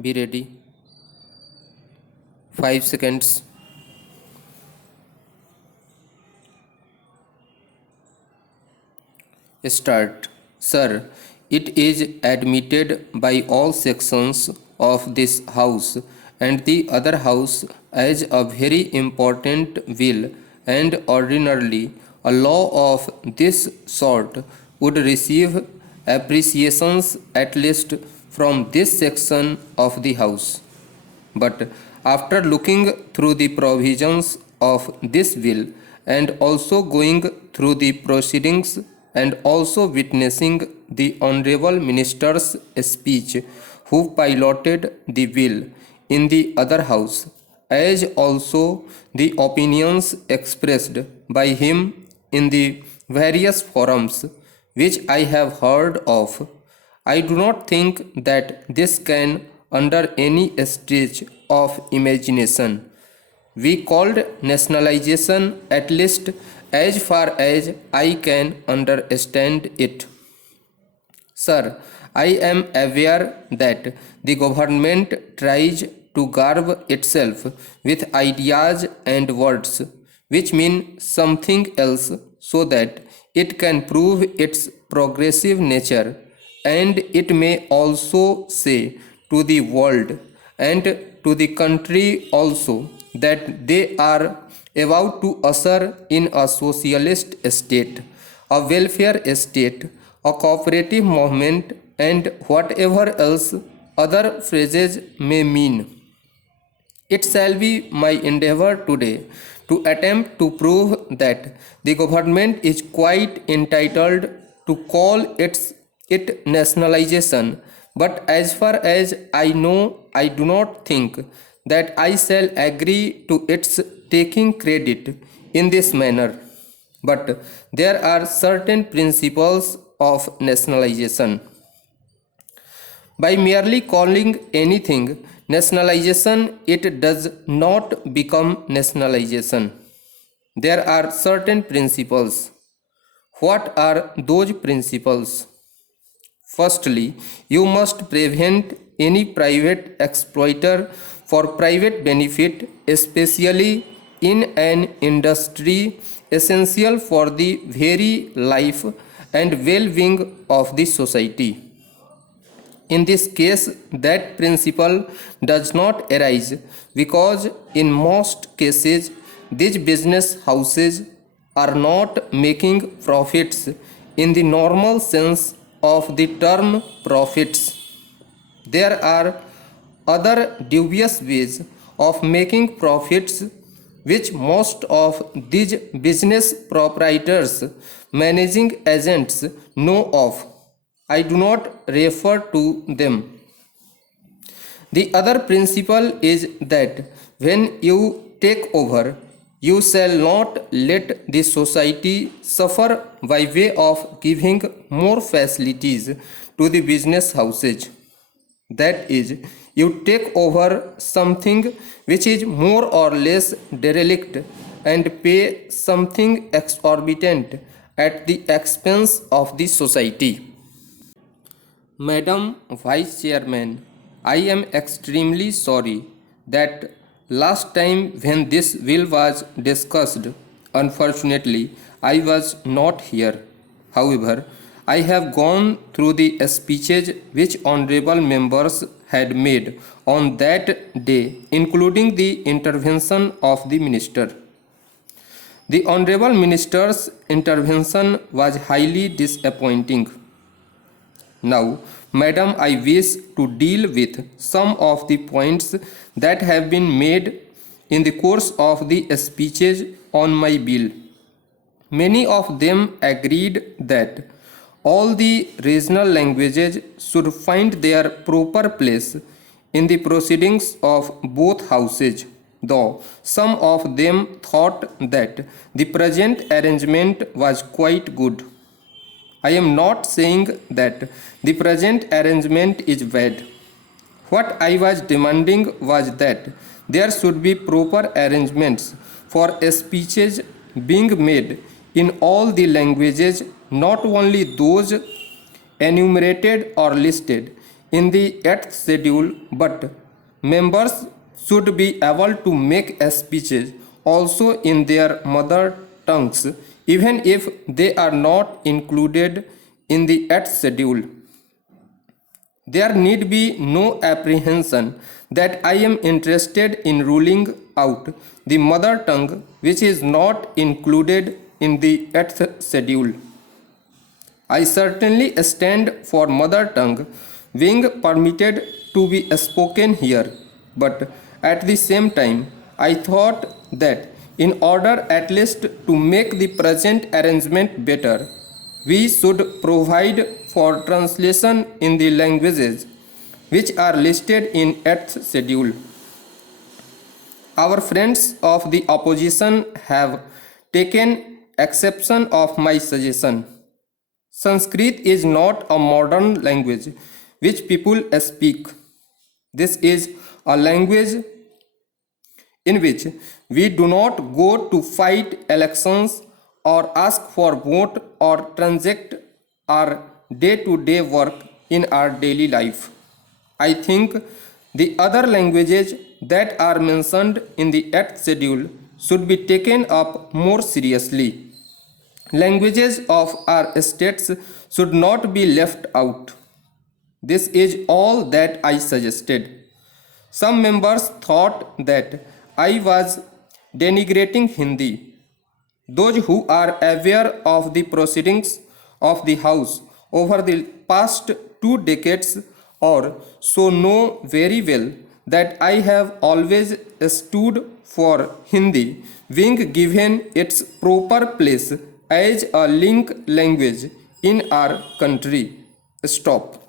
Be ready. 5 seconds. Start. Sir, it is admitted by all sections of this house and the other house as a very important will, and ordinarily a law of this sort would receive appreciations at least from this section of the house. But after looking through the provisions of this will and also going through the proceedings and also witnessing the Honorable Minister's speech who piloted the will in the other house, as also the opinions expressed by him in the various forums which I have heard of, I do not think that this can, under any stretch of imagination, be called nationalization, at least as far as I can understand it. Sir, I am aware that the government tries to garb itself with ideas and words which mean something else so that it can prove its progressive nature, and it may also say to the world and to the country also that they are about to usher in a socialist state, a welfare state, a cooperative movement, and whatever else other phrases may mean. It shall be my endeavor today to attempt to prove that the government is quite entitled to call it nationalization, but as far as I know, I do not think that I shall agree to its taking credit in this manner. But there are certain principles of nationalization. By merely calling anything nationalization, it does not become nationalization. There are certain principles. What are those principles? Firstly, you must prevent any private exploiter for private benefit, especially in an industry essential for the very life and well being of the society. In this case, that principle does not arise because, in most cases, these business houses are not making profits in the normal sense of the term profits. There are other dubious ways of making profits which most of these business proprietors, managing agents know of. I do not refer to them. The other principle is that when you take over, you shall not let the society suffer by way of giving more facilities to the business houses. That is, you take over something which is more or less derelict and pay something exorbitant at the expense of the society. Madam Vice Chairman, I am extremely sorry that last time when this will was discussed, unfortunately, I was not here. However, I have gone through the speeches which honorable members had made on that day, including the intervention of the minister. The honorable minister's intervention was highly disappointing. Now, Madam, I wish to deal with some of the points that have been made in the course of the speeches on my bill. Many of them agreed that all the regional languages should find their proper place in the proceedings of both houses, though some of them thought that the present arrangement was quite good. I am not saying that the present arrangement is bad. What I was demanding was that there should be proper arrangements for speeches being made in all the languages, not only those enumerated or listed in the 8th schedule, but members should be able to make speeches also in their mother tongues, even if they are not included in the 8th schedule. There need be no apprehension that I am interested in ruling out the mother tongue which is not included in the 8th schedule. I certainly stand for mother tongue being permitted to be spoken here, but at the same time, I thought that in order at least to make the present arrangement better, we should provide for translation in the languages which are listed in 8th schedule. Our friends of the opposition have taken exception of my suggestion. Sanskrit is not a modern language which people speak. This is a language in which we do not go to fight elections or ask for vote or transact our day-to-day work in our daily life. I think the other languages that are mentioned in the 8th schedule should be taken up more seriously. Languages of our states should not be left out. This is all that I suggested. Some members thought that I was denigrating Hindi. Those who are aware of the proceedings of the House over the past 2 decades or so know very well that I have always stood for Hindi being given its proper place as a link language in our country. Stop.